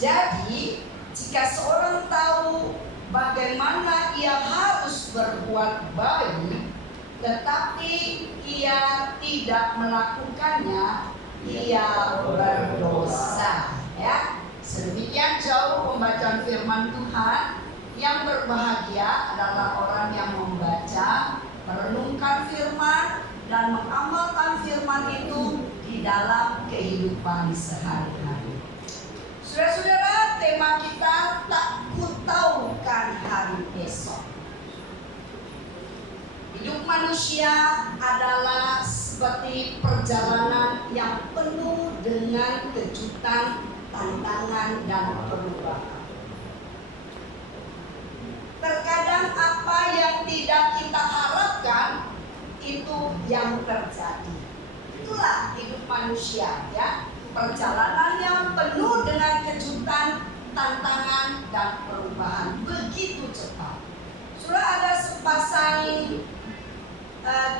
Jadi jika seorang tahu bagaimana ia harus berbuat baik, tetapi ia tidak melakukannya, ia berdosa. Ya, sedemikian jauh pembacaan firman Tuhan. Yang berbahagia adalah orang yang membaca, merenungkan firman, dan mengamalkan firman itu di dalam kehidupan sehari-hari. Saudara-saudara, tema kita tak kutaukan hari esok. Hidup manusia adalah seperti perjalanan yang penuh dengan kejutan, tantangan, dan perubahan. Terkadang apa yang tidak kita harapkan itu yang terjadi. Itulah hidup manusia, ya. Perjalanan yang penuh dengan kejutan, tantangan, dan perubahan begitu cepat. Sudah ada sepasang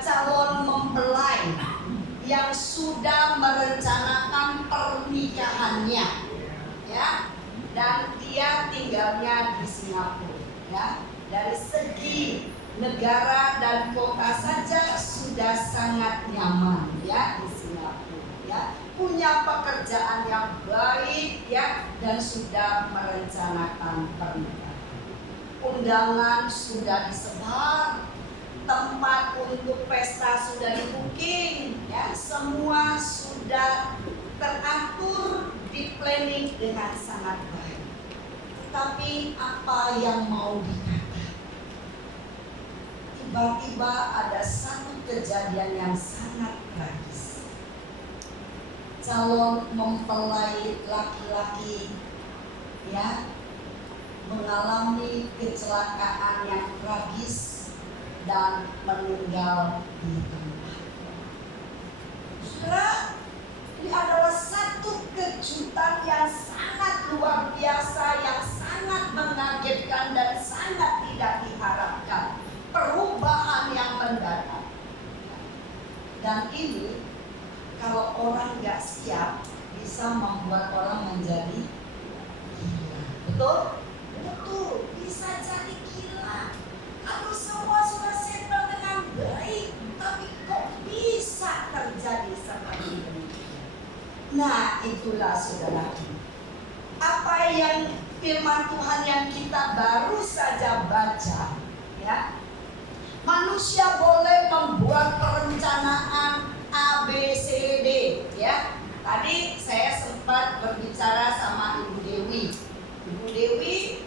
calon mempelai yang sudah merencanakan pernikahannya, ya, dan dia tinggalnya di Singapura. Ya, dari segi negara dan kota saja sudah sangat nyaman, ya, di Singapura, ya, punya pekerjaan yang baik, ya, dan sudah merencanakan pernikahan. Undangan sudah disebar, tempat untuk pesta sudah di-booking, ya, semua sudah teratur, di planning dengan sangat baik. Tapi apa yang mau dikata? Tiba-tiba ada satu kejadian yang sangat tragis. Calon mempelai laki-laki, ya, mengalami kecelakaan yang tragis dan meninggal di tempat. Saudara, ini adalah satu kejutan yang sangat luar biasa, yang sangat mengagetkan dan sangat tidak diharapkan. Perubahan yang mendadak. Dan ini kalau orang gak siap bisa membuat orang menjadi gila. Betul? Betul, bisa jadi gila. Kalau semua sudah settle dengan baik, tapi kok bisa terjadi seperti ini? Nah, itulah saudara, apa yang firman Tuhan yang kita baru saja baca, ya. Manusia boleh membuat perencanaan A, B, C, D, ya. Tadi saya sempat berbicara sama Ibu Dewi. Ibu Dewi,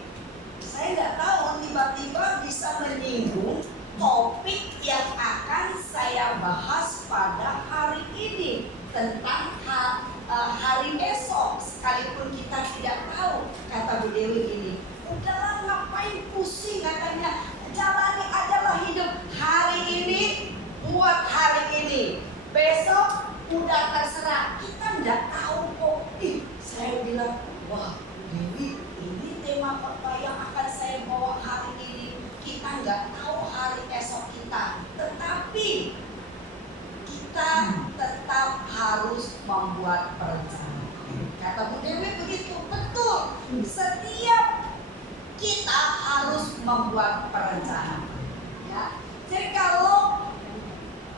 saya nggak tahu tiba-tiba bisa menyinggung topik yang akan saya bahas pada hari ini tentang hari esok, sekalipun kita tidak tahu. Kata Bu Dewi gini, udahlah ngapain pusing, katanya, jalani adalah hidup hari ini, buat hari ini, besok udah terserah. Kita nggak tahu kok. Saya bilang, wah Dewi, ini tema apa yang akan saya bawa hari ini. Kita nggak tahu hari esok kita, tetapi kita tetap harus membuat perencanaan. Kata Bu Dewi begitu, betul. Setiap kita harus membuat perencanaan. Ya. Jadi kalau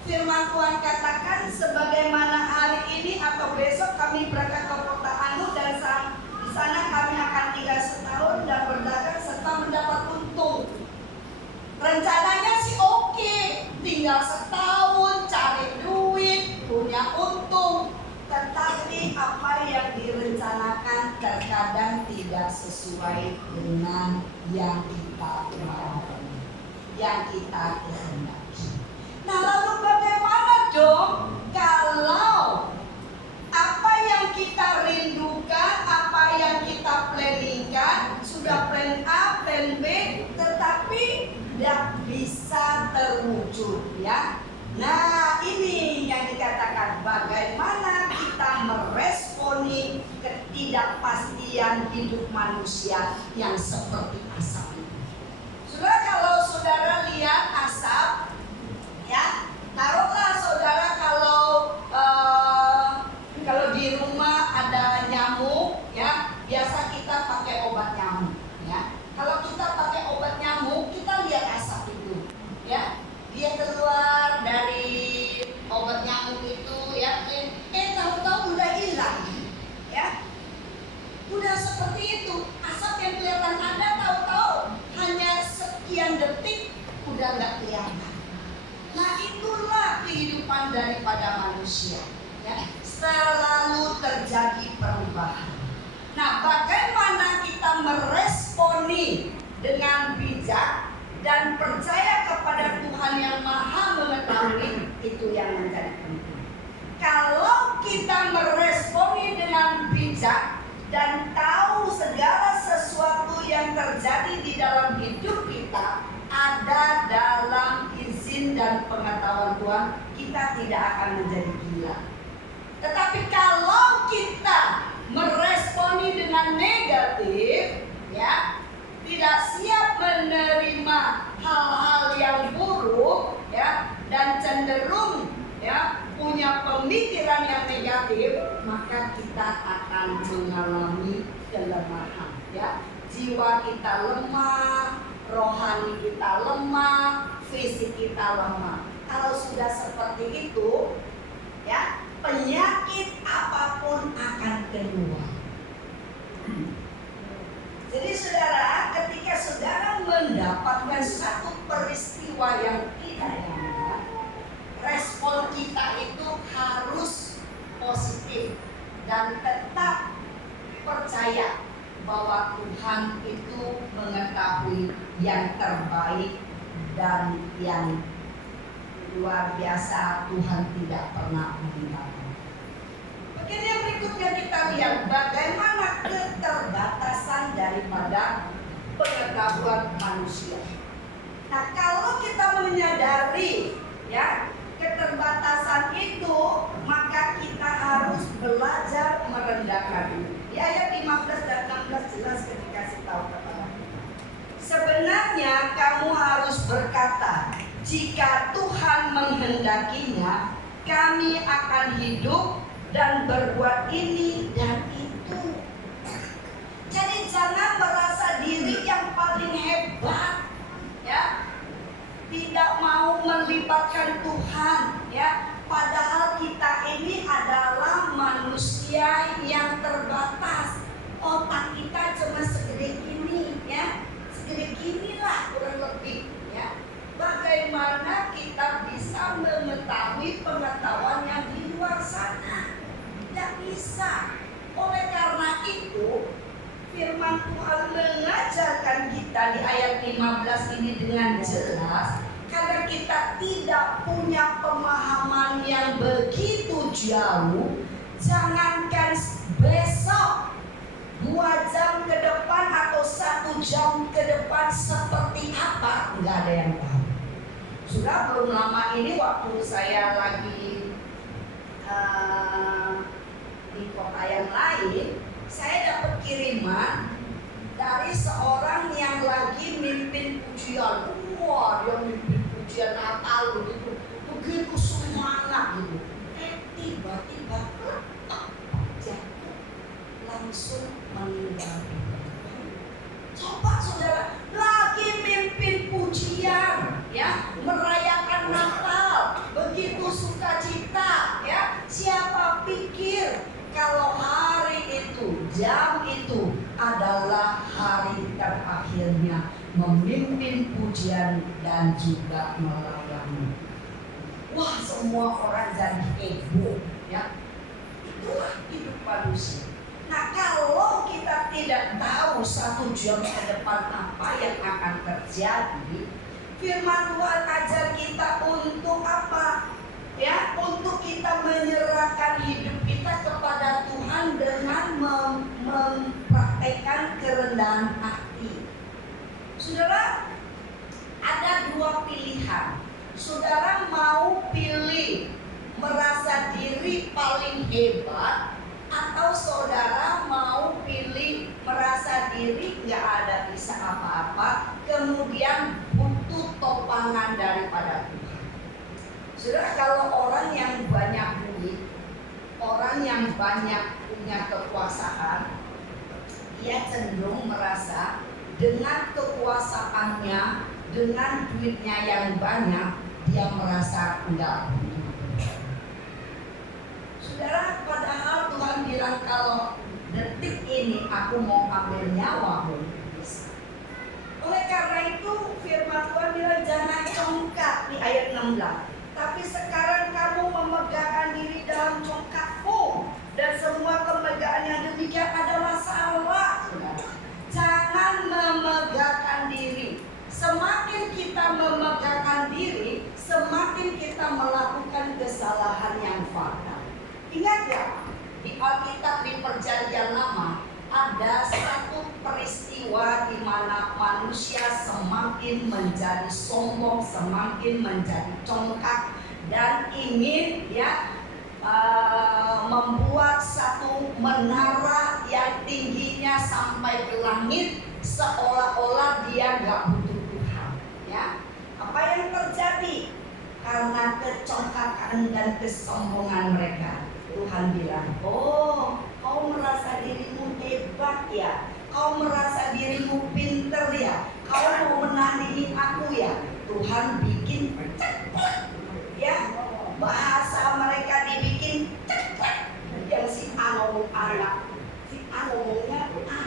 firman Tuhan katakan sebagaimana hari ini atau besok kami berangkat ke kota Anu dan di sana kami akan tinggal setahun dan berdagang serta mendapat untung. Rencananya sih oke, tinggal setahun, cari duit, punya untung. Tetapi apa yang direncanakan terkadang tidak sesuai dengan yang kita mau, yang kita kehendaki. Nah, lalu bagaimana dong kalau apa yang kita rindukan, apa yang kita planningkan, sudah plan A, plan B, tetapi tidak bisa terwujud, ya. Nah, ini yang dikatakan bagaimana kita meresponi ketidakpastian hidup manusia yang seperti asap. Saudara, kalau saudara lihat asap, ya, taruhlah saudara kalau di rumah ada nyamuk, ya, biasa kita teman daripada manusia. Ya, selalu terjadi perubahan. Nah, bagaimana kita meresponi dengan bijak dan percaya kepada Tuhan yang Maha Mengetahui, itu yang menjadi penting. Kalau kita meresponi dengan bijak dan tahu segala sesuatu yang terjadi di dalam hidup kita ada dalam izin dan pengetahuan Tuhan, kita tidak akan menjadi gila. Tetapi kalau kita meresponi dengan negatif, ya, tidak siap menerima hal-hal yang buruk, ya, dan cenderung, ya, punya pemikiran yang negatif, maka kita akan mengalami kelemahan, ya. Jiwa kita lemah, rohani kita lemah, fisik kita lemah. Kalau sudah seperti itu, ya, penyakit apapun akan keluar. Jadi saudara, ketika saudara mendapatkan satu peristiwa yang tidak enak, respon kita itu harus positif dan tetap percaya bahwa Tuhan itu mengetahui yang terbaik dan yang luar biasa. Tuhan tidak pernah meninggalkan. Bagian yang berikutnya kita lihat bagaimana keterbatasan daripada pengetahuan manusia. Nah, kalau kita menyadari, ya, keterbatasan itu, maka kita harus belajar merendahkan diri. Di ayat 15 dan 16 jelas dikasih tahu kepada kita. Sebenarnya kamu harus berkata, jika Tuhan menghendakinya, kami akan hidup dan berbuat ini dan itu. Jadi jangan merasa diri yang paling hebat, ya. Tidak mau melibatkan Tuhan, ya. Padahal kita ini adalah manusia yang terbatas. Otak kita cuma segede ini, ya. Segede ginilah kurang lebih, ya. Bagaimana kita bisa mengetahui pengetahuan yang di luar sana? Tidak bisa. Oleh karena itu, firman Tuhan mengajarkan kita di ayat 15 ini dengan jelas, karena kita tidak punya pemahaman yang begitu jauh. Jangankan besok, 2 jam ke depan atau 1 jam ke depan seperti apa, nggak ada yang tahu. Sudah belum lama ini waktu saya lagi di kota yang lain, saya dapat kiriman dari seorang yang lagi mimpin pujian. Wah, dia mimpin pujian Natal begitu semangat gitu. Tiba-tiba jatuh, langsung meninggal. Coba saudara, lagi mimpin pujian, ya, merayakan Natal, begitu sukacita, ya. Siapa pikir kalau hari itu, jam itu adalah hari terakhirnya memimpin pujian dan juga melayani. Wah, semua orang jadi ego, ya. Itulah hidup manusia. Nah, kalau kita tidak tahu 1 jam ke depan apa yang akan terjadi, firman Tuhan ajar kita untuk apa? Ya, untuk kita menyerahkan hidup kita kepada Tuhan dengan mempraktekkan kerendahan hati. Saudara, ada 2 pilihan. Saudara mau pilih merasa diri paling hebat, atau saudara mau pilih merasa diri nggak ada bisa apa-apa, kemudian butuh topangan daripada Tuhan. Saudara, kalau orang yang banyak duit, orang yang banyak punya kekuasaan, dia cenderung merasa dengan kekuasaannya, dengan duitnya yang banyak, dia merasa enggak butuh. Saudara, padahal Tuhan bilang kalau detik ini aku mau ambil nyawamu, bisa. Oleh karena itu firman Tuhan bilang jangan congkak di ayat 16. Tapi sekarang kamu Dan semua kemegahan yang demikian adalah salah, saudara. Jangan memegahkan diri. Semakin kita memegahkan diri, semakin kita melakukan kesalahan yang fatal. Ingat ya, di Alkitab di Perjanjian Lama ada satu peristiwa di mana manusia semakin menjadi sombong, semakin menjadi congkak dan ingin membuat satu menara yang tingginya sampai ke langit, seolah-olah dia nggak butuh Tuhan. Ya, apa yang terjadi? Karena kecongkakan dan kesombongan mereka, Tuhan bilang, oh, kau merasa dirimu hebat ya, kau merasa dirimu pinter ya, kau mau menandingi aku ya. Tuhan bikin cepat, ya, bahasa mereka dibikin cepat. Yang si A ngomong anak, si A ngomongnya A,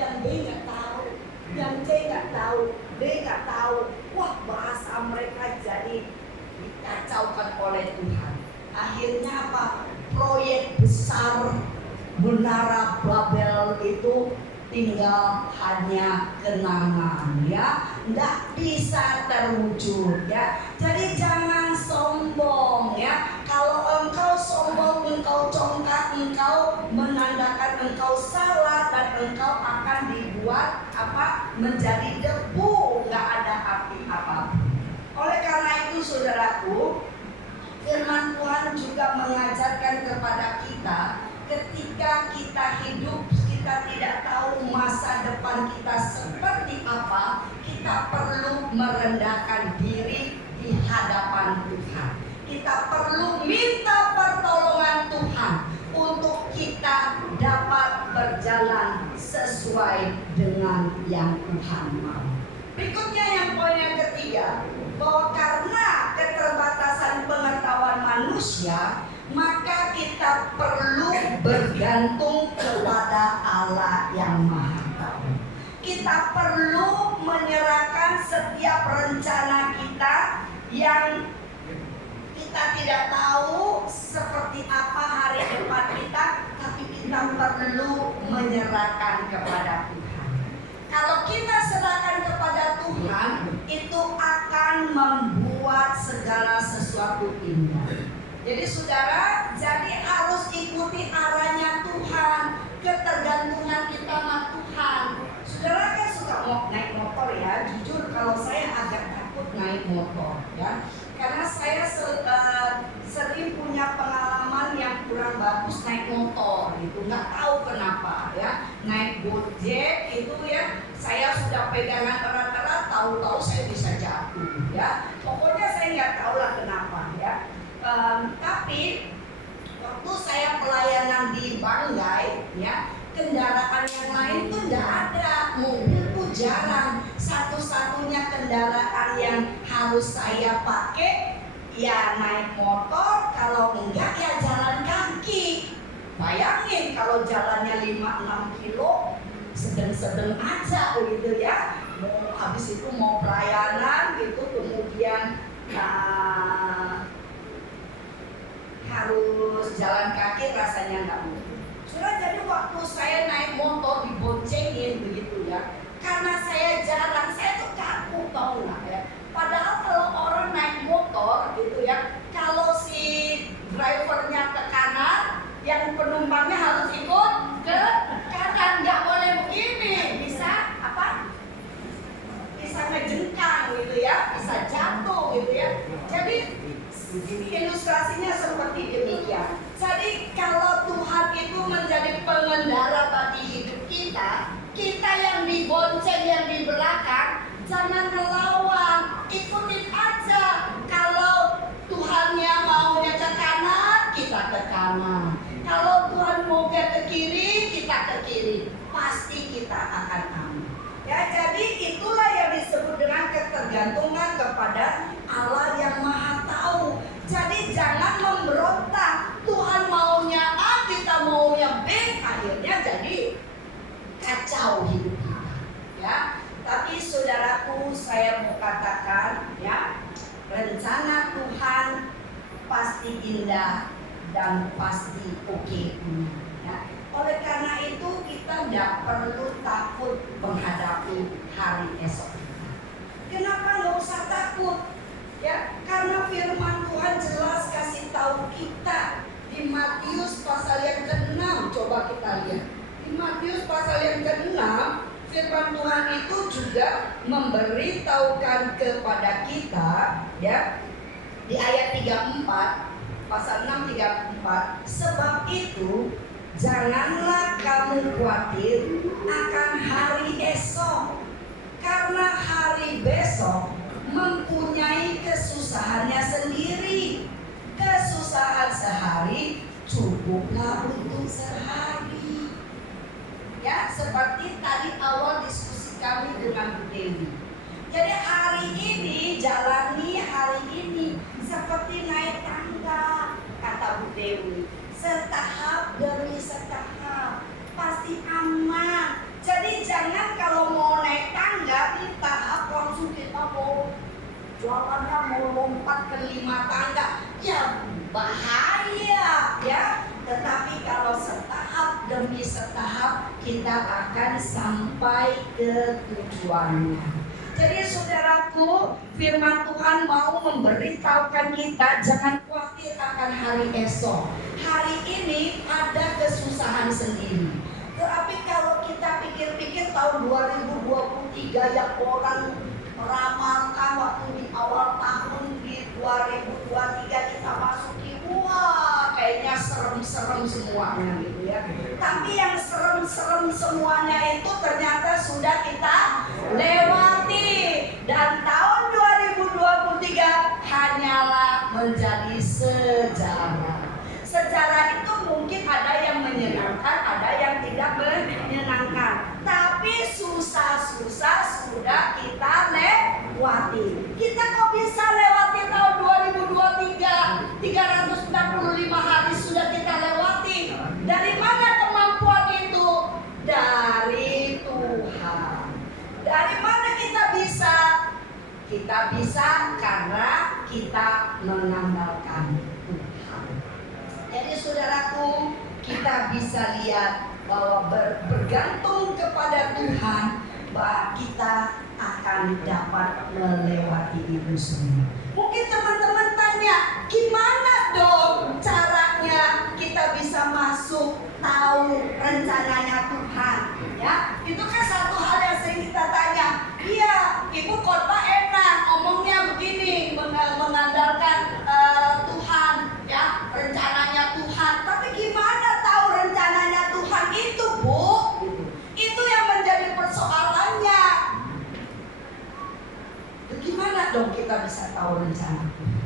yang B nggak tahu, yang C nggak tahu, D nggak tahu. Wah, bahasa mereka jadi dikacaukan oleh Tuhan. Akhirnya apa? Proyek besar Menara Babel itu tinggal hanya kenangan, ya, nggak bisa terwujud, ya. Jadi jangan sombong, ya. Kalau engkau sombong, engkau congkak, engkau menandakan engkau salah dan engkau akan dibuat menjadi debu, nggak ada arti apa. Oleh karena itu, saudaraku, firman Tuhan juga mengajarkan kepada kita, ketika kita hidup, kita tidak tahu masa depan kita seperti apa, kita perlu merendahkan diri di hadapan Tuhan. Kita perlu minta pertolongan Tuhan untuk kita dapat berjalan sesuai dengan yang Tuhan mau. Berikutnya yang poin yang ketiga, bahwa karena keterbatasan pengetahuan manusia, maka kita perlu bergantung kepada Allah yang Maha Tahu. Kita perlu menyerahkan setiap rencana kita yang kita tidak tahu seperti apa hari depan kita, tapi kita perlu menyerahkan kepada Tuhan. Kalau kita serahkan kepada Tuhan, itu akan membuat segala sesuatu indah. Jadi saudara, jadi harus ikuti arahnya Tuhan, ketergantungan kita sama Tuhan. Saudara kan suka naik motor ya, jujur kalau saya agak takut naik motor ya, karena saya sering punya pengalaman yang kurang bagus naik motor gitu, nggak tahu kenapa ya. Naik Gojek itu ya, saya sudah pegangan erat-erat, tahu-tahu saya bisa jatuh ya. Pokoknya saya nggak tahu lah kenapa ya. Tapi waktu saya pelayanan di Banggai ya, kendaraan yang lain tuh nggak ada, mobil tuh jarang. Satu-satunya kendaraan yang harus saya pakai ya naik motor, kalau enggak ya jalan kaki. Bayangin kalau jalannya 5-6 kilo, sedang-sedang aja gitu ya. Habis itu mau pelayanan gitu, kemudian harus jalan kaki, rasanya nggak mungkin. Sudah, jadi waktu saya naik motor diboncengin begitu ya, karena saya jarang, saya tuh kaku tau nggak ya. Padahal kalau orang naik motor gitu ya, kalau si drivernya ke kanan, yang penumpangnya harus ikut ke kanan, nggak boleh begini, bisa bisa ngejengkang gitu ya, bisa jatuh gitu ya. Jadi ilustrasinya seperti demikian. Jadi kalau Tuhan itu menjadi pengendara bagi hidup kita, kita yang dibonceng, yang di belakang, jangan melawan, ikutin aja. Kalau Tuhannya maunya ke kanan, kita ke kanan. Kalau Tuhan mau ke kiri, kita ke kiri. Pasti kita akan aman. Ya, jadi itulah yang disebut dengan ketergantungan kepada Allah yang Maha Tahu. Jadi jangan memberontak. Tuhan maunya A, kita maunya B, akhirnya jadi kacau hidup kita. Ya, tapi saudaraku, saya mau katakan ya, rencana Tuhan pasti indah dan pasti oke. Ya. Oleh karena itu kita tidak perlu takut menghadapi hari esok. Kenapa nggak usah takut? Ya, karena firman Tuhan jelas kasih tahu kita di Matius pasal yang ke-6. Coba kita lihat. Di Matius pasal yang ke-6, firman Tuhan itu juga memberitahukan kepada kita, ya, di ayat 34, pasal 6 34, sebab itu janganlah kamu khawatir akan hari esok, karena hari besok mempunyai kesusahannya sendiri. Kesusahan sehari cukuplah untuk sehari. Ya, seperti tadi awal diskusi kami dengan Bu Dewi. Jadi hari ini jalani hari ini seperti naik tangga, kata Bu Dewi. Setahap demi setahap, pasti aman. Jadi jangan kalau mau naik tangga di tahap langsung kita mau jalannya mau lompat ke 5 tangga, ya bahaya ya. Tetapi kalau setahap demi setahap kita akan sampai ke tujuannya. Jadi saudaraku, firman Tuhan mau memberitahukan kita jangan khawatir akan hari esok. Hari ini ada kesusahan sendiri. Tetapi kalau kita pikir-pikir tahun 2023 yang orang meramalkan waktu di awal tahun di 2023 kita masuki, wah kayaknya serem-serem semuanya gitu ya. Tapi yang serem-serem semuanya itu ternyata sudah kita lewati. Dan tahun 2023 hanyalah menjadi sejarah. Sejarah itu mungkin ada yang menyenangkan, ada yang tidak menyenangkan. Tapi susah-susah sudah kita lewati. Kita kok bisa lewati tahun 2023? 345 hari sudah kita lewati. Dari mana kemampuan itu? Dari Tuhan. Dari mana kita bisa? Kita bisa karena kita mengandalkan Tuhan. Jadi saudaraku, kita bisa lihat bahwa bergantung kepada Tuhan, bahwa kita akan dapat melewati itu semua. Mungkin teman-teman tanya, gimana dong caranya kita bisa masuk tahu rencananya Tuhan? Ya, itu kan satu hal yang sering kita tanya. Iya, ibu khotbah enak, ngomongnya begini, mengandalkan Tuhan, ya, rencananya Tuhan. Tapi gimana tahu rencananya Tuhan itu, Bu? Itu yang menjadi persoalannya. Gimana dong kita bisa tahu rencana Tuhan?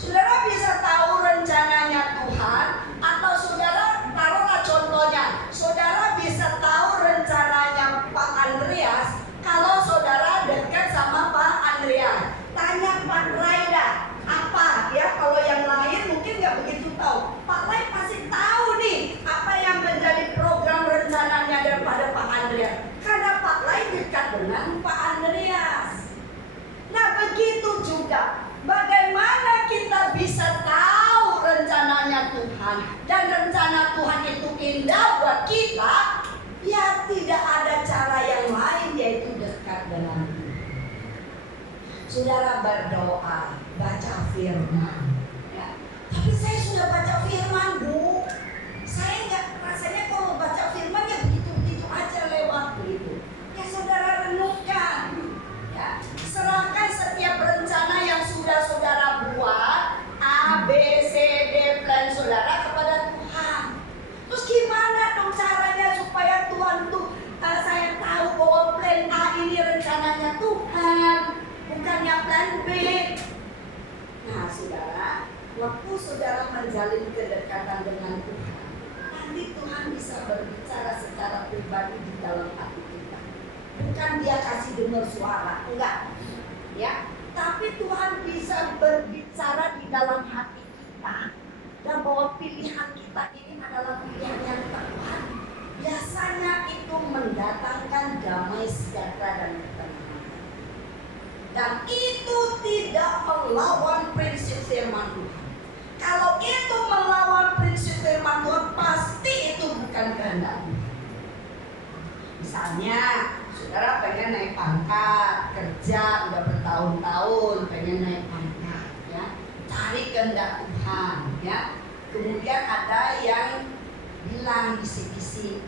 Saudara bisa tahu rencananya Tuhan, atau saudara, taruhlah contohnya, saudara bisa tahu rencananya Pak Andreas kalau saudara dekat sama Pak Andreas. Tanya Pak Raida, apa ya? Kalau yang lain mungkin nggak begitu tahu. Pak Rai pasti tahu nih apa yang menjadi program rencananya daripada Pak Andreas, karena Pak Rai dekat dengan Pak Andreas. Nah begitu juga, bagaimana kita bisa tahu rencananya Tuhan, dan rencana Tuhan itu indah buat kita? Ya tidak ada cara yang lain, yaitu dekat dengan Tuhan. Saudara berdoa, baca firman ya. Tapi saya sudah baca firman, Bu. Saya nggak, rasanya kalau baca firman ya begitu-begitu aja lewat begitu. Ya saudara renungkan ya. Serahkan setiap rencana yang sudah saudara buat, A, B, C, D, plan saudara kepada Tuhan. Terus gimana dong caranya supaya Tuhan tuh saya tahu bahwa plan A ini rencananya Tuhan, bukannya plan B. Nah saudara, waktu saudara menjalin kedekatan dengan Tuhan, nanti Tuhan bisa berbicara secara pribadi di dalam hati kita. Bukan dia kasih dengar suara, enggak ya, tapi Tuhan bisa berbicara di dalam hati kita, dan bahwa pilihan kita ini adalah pilihan yang tepat. Biasanya itu mendatangkan damai sejahtera dan ketenangan, dan itu tidak melawan prinsip firman Tuhan. Kalau itu melawan kehendak Tuhan. Misalnya, saudara pengen naik pangkat, kerja udah bertahun-tahun, pengen naik pangkat, ya, cari kehendak Tuhan, ya. Kemudian ada yang bilang bisik-bisik,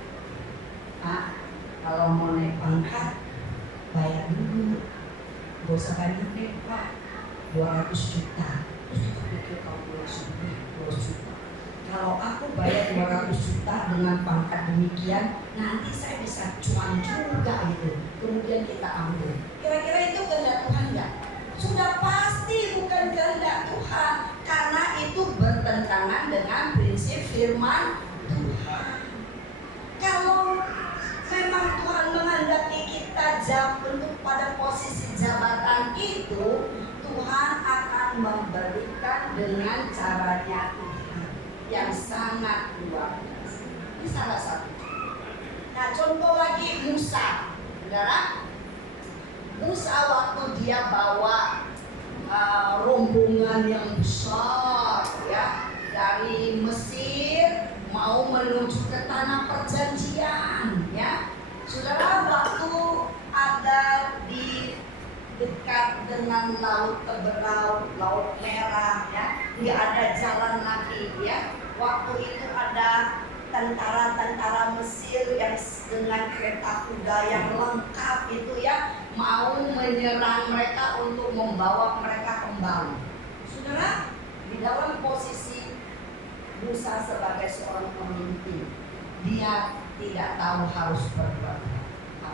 Pak, kalau mau naik pangkat, bayar dulu, gak usah banyak deh Pak, 200 juta. Terus kita pikir kalkulasi 200 juta. Kalau aku bayar 200 juta dengan pangkat demikian, nanti saya bisa cuan juga gitu. Kemudian kita ambil. Kira-kira itu kehendak Tuhan enggak? Sudah pasti bukan kehendak Tuhan, karena itu bertentangan dengan prinsip firman Tuhan. Kalau memang Tuhan menghendaki kita untuk pada posisi jabatan itu, Tuhan akan memberikan dengan caranya Tuhan yang sangat luar biasa. Ini salah satu. Nah, contoh lagi Musa, saudara. Musa waktu dia bawa rombongan yang besar, ya, dari Mesir mau menuju ke tanah perjanjian, ya. Saudara, waktu ada di dekat dengan laut Teberau, laut Merah, ya, nggak ada jalan lagi, ya. Waktu itu ada tentara-tentara Mesir yang dengan kereta kuda yang lengkap itu, ya, mau menyerang mereka untuk membawa mereka kembali. Saudara, di dalam posisi Musa sebagai seorang pemimpin, dia tidak tahu harus berbuat apa.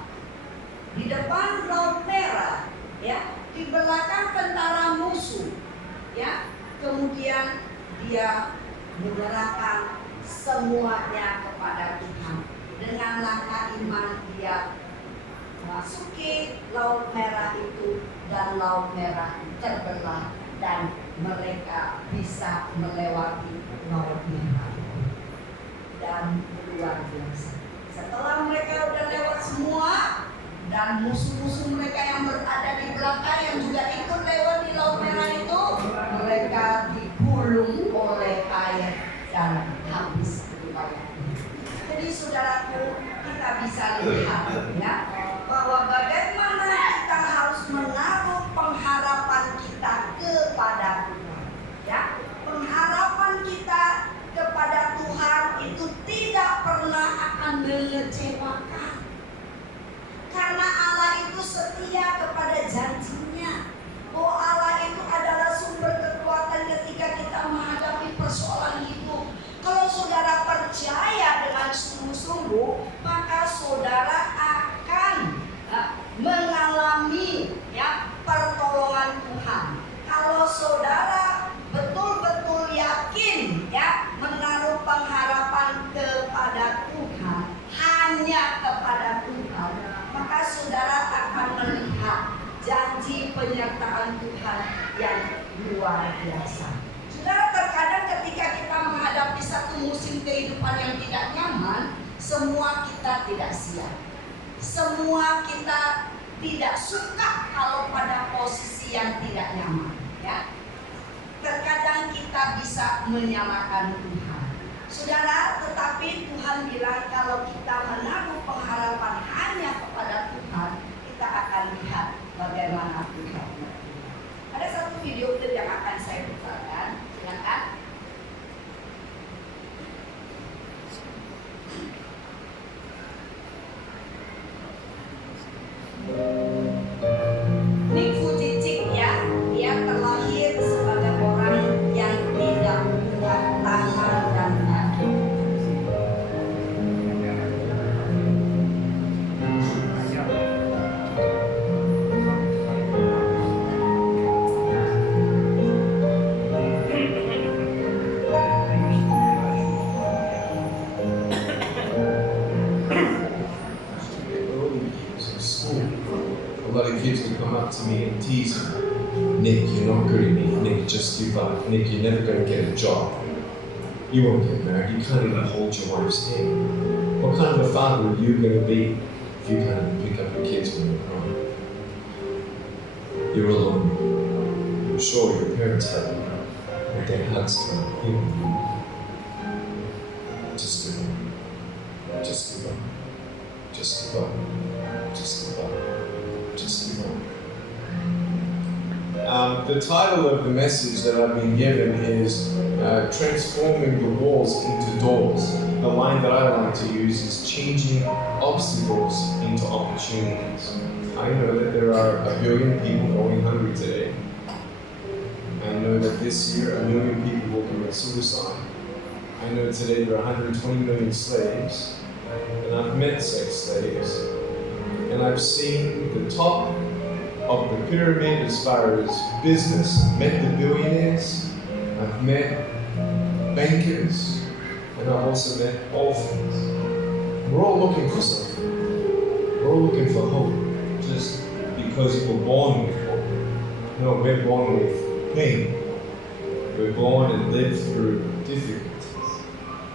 Di depan laut Merah, ya, di belakang tentara musuh, ya, kemudian dia menyerahkan semuanya kepada Tuhan. Dengan langkah iman dia masuki laut Merah itu, dan laut Merah terbelah dan mereka bisa melewati laut Merah itu. Dan luar biasa, setelah mereka udah lewat semua dan musuh-musuh mereka yang berada di belakang yang juga ikut lewat di laut Merah itu, mereka digulung oleh air dan habis wilayahnya. Jadi saudaraku, kita bisa lihat, ya, bahwa bagaimana kita harus menaruh pengharapan kita kepada Tuhan, ya. Pengharapan kita kepada Tuhan itu tidak pernah akan mengecewakan, karena Allah itu setia kepada janjinya. Oh, Allah itu adalah sumber kekuatan ketika kita menghadapi persoalan hidup. Kalau saudara percaya dengan sungguh-sungguh, maka saudara akan mengalami, ya, pertolongan Tuhan. Kalau saudara betul-betul yakin, ya, menaruh pengharapan kepada Tuhan, hanya kepada Tuhan, maka saudara akan melihat janji penyertaan Tuhan yang luar biasa. Saudara, terkadang ketika kita menghadapi satu musim kehidupan yang tidak nyaman, semua kita tidak siap. Semua kita tidak suka kalau pada posisi yang tidak nyaman, ya. Terkadang kita bisa menyalahkan Tuhan, saudara, tetapi Tuhan bilang kalau kita menaruh pengharapan hanya kepada Tuhan, kita akan lihat bagaimana Tuhan. Ada satu video klip yang akan saya putarkan, silakan. Nick Vujicic, ya, dia terlahir sebagai orang yang tidak punya tangan dan kaki. A lot of kids would come up to me and tease me. Nick, you're not good enough. Nick, just give up. Nick, you're never going to get a job. You won't get married. You can't even hold your wife's hand. What kind of a father are you going to be if you can't even pick up your kids when they're crying? You're alone. Sure, your parents have you, but their hearts can't heal you. Just give up. just give up. Just give up. Just give up. Just give up. The title of the message that I've been given is Transforming the Walls into Doors. The line that I like to use is changing obstacles into opportunities. I know that there are 1 billion people going hungry today. I know that this year 1 million people will commit suicide. I know today there are 120 million slaves, and I've met sex slaves, and I've seen the top of the pyramid as far as business. I've met the billionaires, I've met bankers, and I've also met orphans. We're all looking for something. We're all looking for hope, just because we're born with hope. No, we're born with pain. We're born and live through difficulties.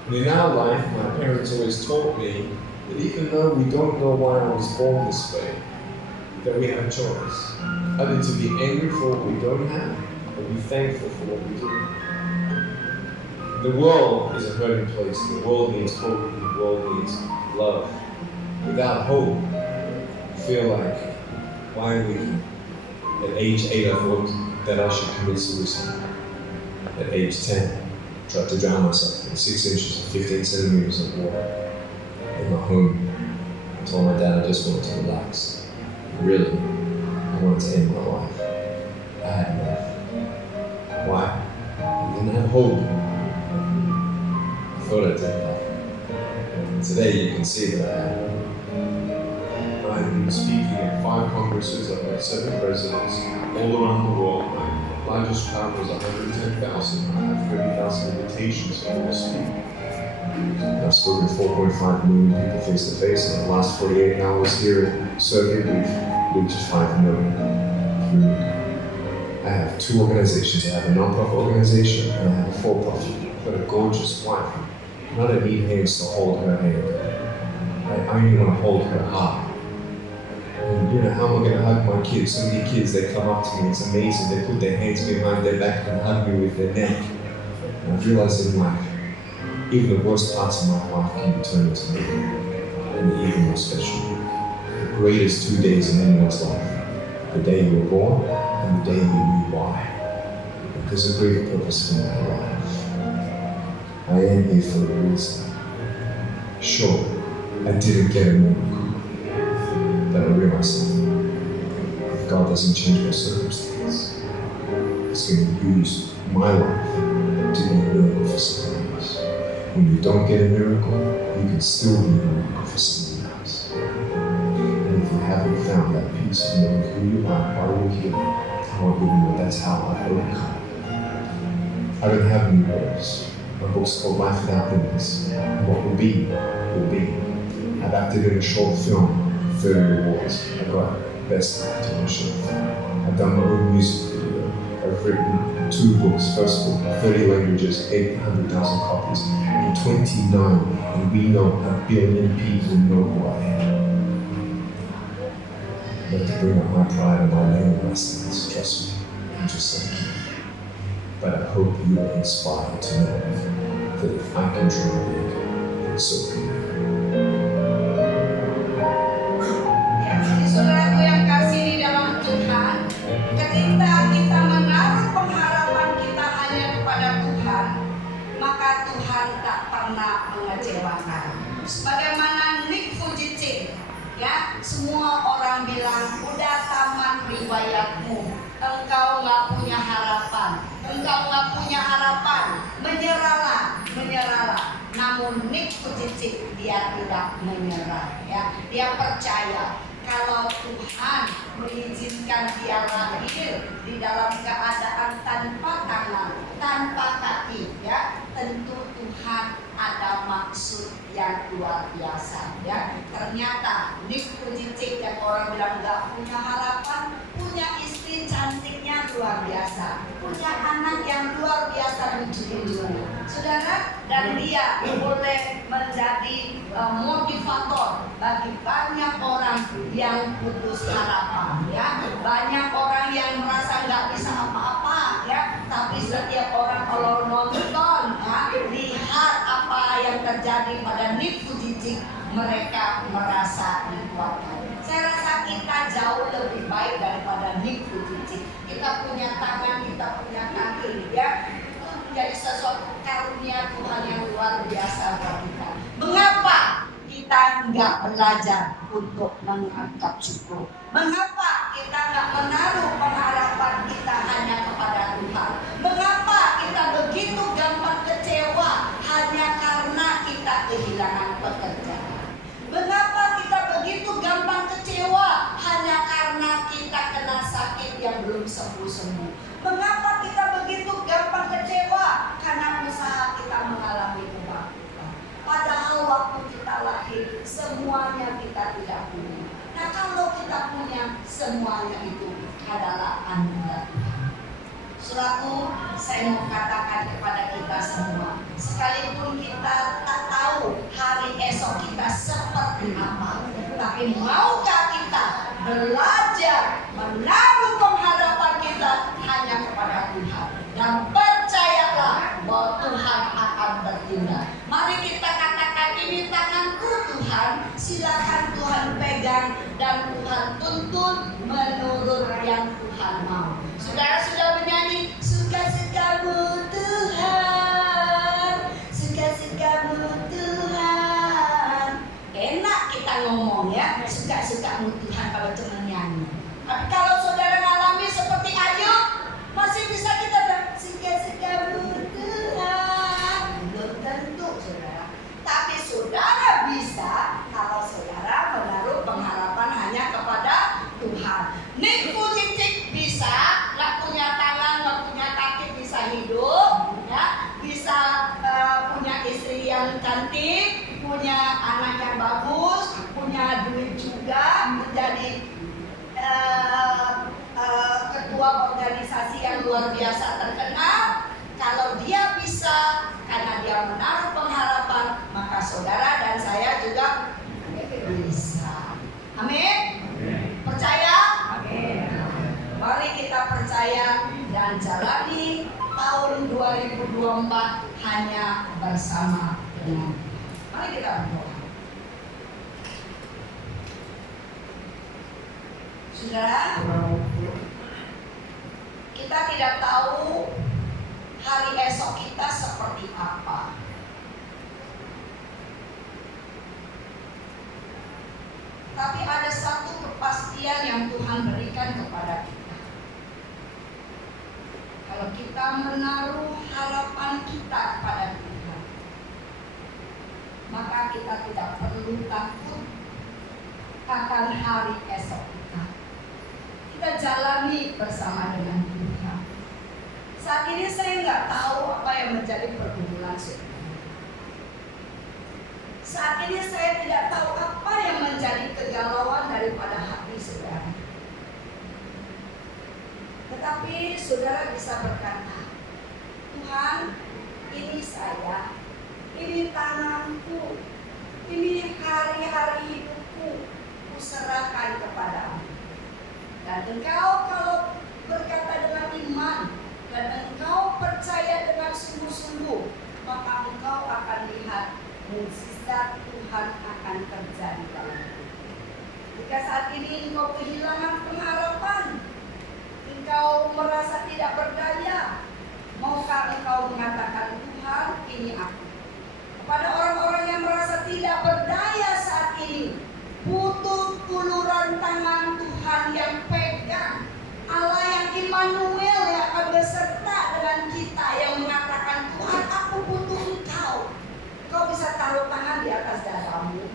And in our life, my parents always taught me that even though we don't know why I was born this way, that we have a choice. Either to be angry for what we don't have, or be thankful for what we do. The world is a hurting place. The world needs hope. The world needs love. Without hope, I feel like, why are we here? At age 8, I thought that I should commit suicide. At age 10, I tried to drown myself in 6 inches and 15 centimeters of water in my home. I told my dad I just wanted to relax. Really, I wanted to end my life. I had enough. Why? I didn't have hope. I thought I did have. Today you can see that I have. I've been speaking at 5 congresses, I've met 7 presidents all around the world. My largest crowd was 110,000. I have 30,000 invitations for me to speak. I've spoken to 4.5 million people face to face, and in the last 48 hours here at Circuit, we've reached 5 million. I have 2 organizations. I have a non-profit organization and I have a for-profit. I've got a gorgeous wife. I don't need hands to hold her hand. I only want to hold her heart. And how am I going to hug my kids? So many kids, they come up to me, it's amazing. They put their hands behind their back and hug me with their neck. And I've realized in life, even the worst parts of my life can be turned into me, and even more special. The greatest 2 days in anyone's life: the day you were born and the day you knew why. There's a greater purpose for my life. I am here for a reason. Sure, I didn't get a miracle, but I realized something. If God doesn't change my circumstance, He's going to use my life to be a miracle for someone else. When you don't get a miracle, you can still be a miracle for someone else. And if you haven't found that peace of knowing who you are, why you're here, I want you to know that's how I overcome. I don't have any words. My book's called Life Without Limits. And what will be, will be. I've acted in a short film, 30 awards. I got Best Actor in a Short Film. I've done my own music video. I've written 2 books. First book, 30 languages, 800,000 copies. 29, and we know 1 billion people know who I am. Not to bring up my pride and my name blessings, trust me, I'm just saying. But I hope you are inspired to know that if I can dream big, then so can you. Saudaraku yang kasih di dalam Tuhan, ketika kita menaruh pengharapan kita hanya kepada Tuhan, maka Tuhan tak pernah mengecewakan. Sebagaimana Nick Vujicic, ya, semua orang bilang udah tamat riwayatmu, engkau nggak punya harapan, menyerahlah. Namun Nick Vujicic dia tidak menyerah, ya, dia percaya kalau Tuhan mengizinkan dia lahir di dalam keadaan tanpa tangan, tanpa kaki, ya, tentu Tuhan ada maksud yang luar biasa, ya. Ternyata Nick Vujicic yang orang bilang gak punya harapan, punya istri cantiknya luar biasa, punya anak yang luar biasa lucu-lucu, saudara, dan dia boleh menjadi motivator bagi banyak orang yang putus harapan, ya. Banyak orang yang merasa nggak bisa apa-apa, ya. Tapi setiap orang kalau nonton, ya, lihat apa yang terjadi pada Nick Vujicic, mereka merasa dikuatkan. Saya rasa kita jauh lebih baik daripada Nick Vujicic. Kita punya tangan, kita punya kaki, ya. Itu menjadi sesuatu karunia Tuhan yang luar biasa buat kita. Mengapa kita nggak belajar untuk menganggap syukur? Mengapa kita nggak menaruh pengharapan kita hanya kepada Tuhan? Mengapa kita begitu gampang kecewa hanya karena kita kehilangan pekerjaan? Mengapa kita begitu gampang kecewa hanya karena kita kena sakit yang belum sembuh-sembuh? Mengapa kita begitu gampang kecewa karena usaha kita mengalami kebangkrutan? Padahal waktu kita lahir semuanya kita tidak punya. Nah, kalau kita punya, semuanya itu adalah anugerah Tuhan. Saudaraku, saya mau katakan kepada kita semua, sekalipun kita tak tahu hari esok kita seperti apa, tapi maukah kita belajar menaruh pengharapan kita hanya kepada Tuhan, dan percayalah bahwa Tuhan akan bertindak. Mari kita katakan, ini tanganku Tuhan, silakan Tuhan pegang dan Tuhan tuntun menurut yang Tuhan mau. Saudara sudah menyanyi, suka-sukamu Tuhan, suka-sukamu Tuhan. Enak kita ngomong, ya, suka-sukamu Tuhan kalau cuma nyanyi. Tapi kalau saudara ngalami seperti Ayub, masih bisa kita bilang suka-sukamu Tuhan. Belum tentu, saudara. Tapi saudara bisa kalau saudara menaruh pengharapan hanya kepada Tuhan. Nick Vujicic bisa, nggak punya tangan, nggak punya kaki, bisa hidup, ya, bisa punya istri yang cantik, punya anak yang bagus, punya duit juga, menjadi ketua organisasi yang luar biasa terkenal. Kalau dia bisa, karena dia menaruh pengharapan, maka saudara dan saya juga bisa. Amin. Percaya? Amin. Mari kita percaya dan jalani tahun 2024 hanya bersama dengan Tuhan. Mari kita berdoa. Saudara, kita tidak tahu hari esok kita seperti apa. Tapi ada satu kepastian yang Tuhan berikan kepada kita. Kalau kita menaruh harapan kita kepada Tuhan, maka kita tidak perlu takut akan hari esok kita. Kita jalani bersama dengan Tuhan. Saat ini saya nggak tahu apa yang menjadi pergumulan saudara. Saat ini saya tidak tahu apa yang menjadi kegalauan daripada hati saudara. Tetapi saudara bisa berkata, Tuhan, ini saya, ini tanganku, ini hari-hari hidupku, kuserahkan kepadamu. Dan engkau kalau berkata dengan iman dan engkau percaya dengan sungguh-sungguh, maka engkau akan lihat mukjizat Tuhan akan terjadi dalam hidup. Jika saat ini engkau kehilangan pengharapan, engkau merasa tidak berdaya, maukah engkau mengatakan, Tuhan, ini aku. Kepada orang-orang yang merasa tidak berdaya saat ini, butuh uluran tangan Tuhan yang pegang, Allah yang Immanuel yang akan beserta dengan kita, yang mengatakan, Tuhan, aku butuh engkau. Kau bisa taruh tangan di atas dadamu.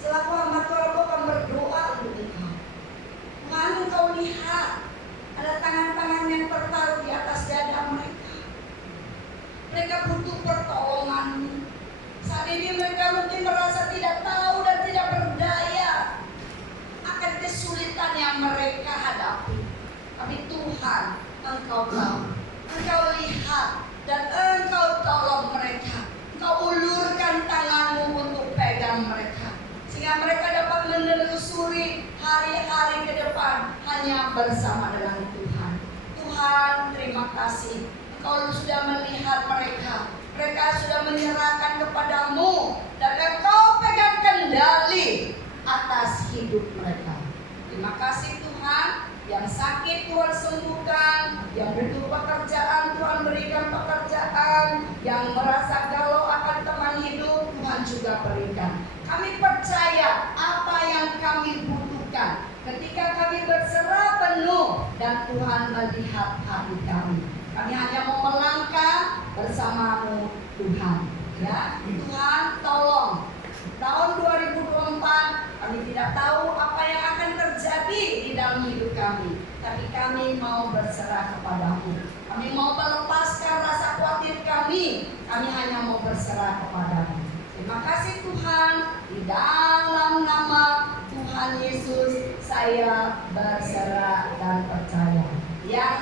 Selaku hamba Tuhan, aku akan berdoa untuk engkau. Tuhan, engkau lihat ada tangan-tangan yang tertaruh di atas dada mereka. Mereka butuh pertolonganmu. Saat ini mereka mungkin merasa tidak tahu dan tidak berdaya akan kesulitan yang mereka hadapi. Tapi Tuhan, engkau tahu, engkau lihat dan engkau tolong mereka. Engkau ulurkan tanganmu untuk pegang mereka, sehingga mereka dapat menelusuri hari-hari ke depan hanya bersama dengan Tuhan. Tuhan, terima kasih. Engkau sudah melihat mereka. Mereka sudah menyerahkan kepadamu dan engkau pegang kendali. kamu Tuhan. Ya, Tuhan tolong. Tahun 2024 kami tidak tahu apa yang akan terjadi di dalam hidup kami, tapi kami mau berserah kepadamu. Kami mau melepaskan rasa khawatir kami hanya mau berserah kepadamu. Terima kasih Tuhan, di dalam nama Tuhan Yesus saya berserah dan percaya. Yang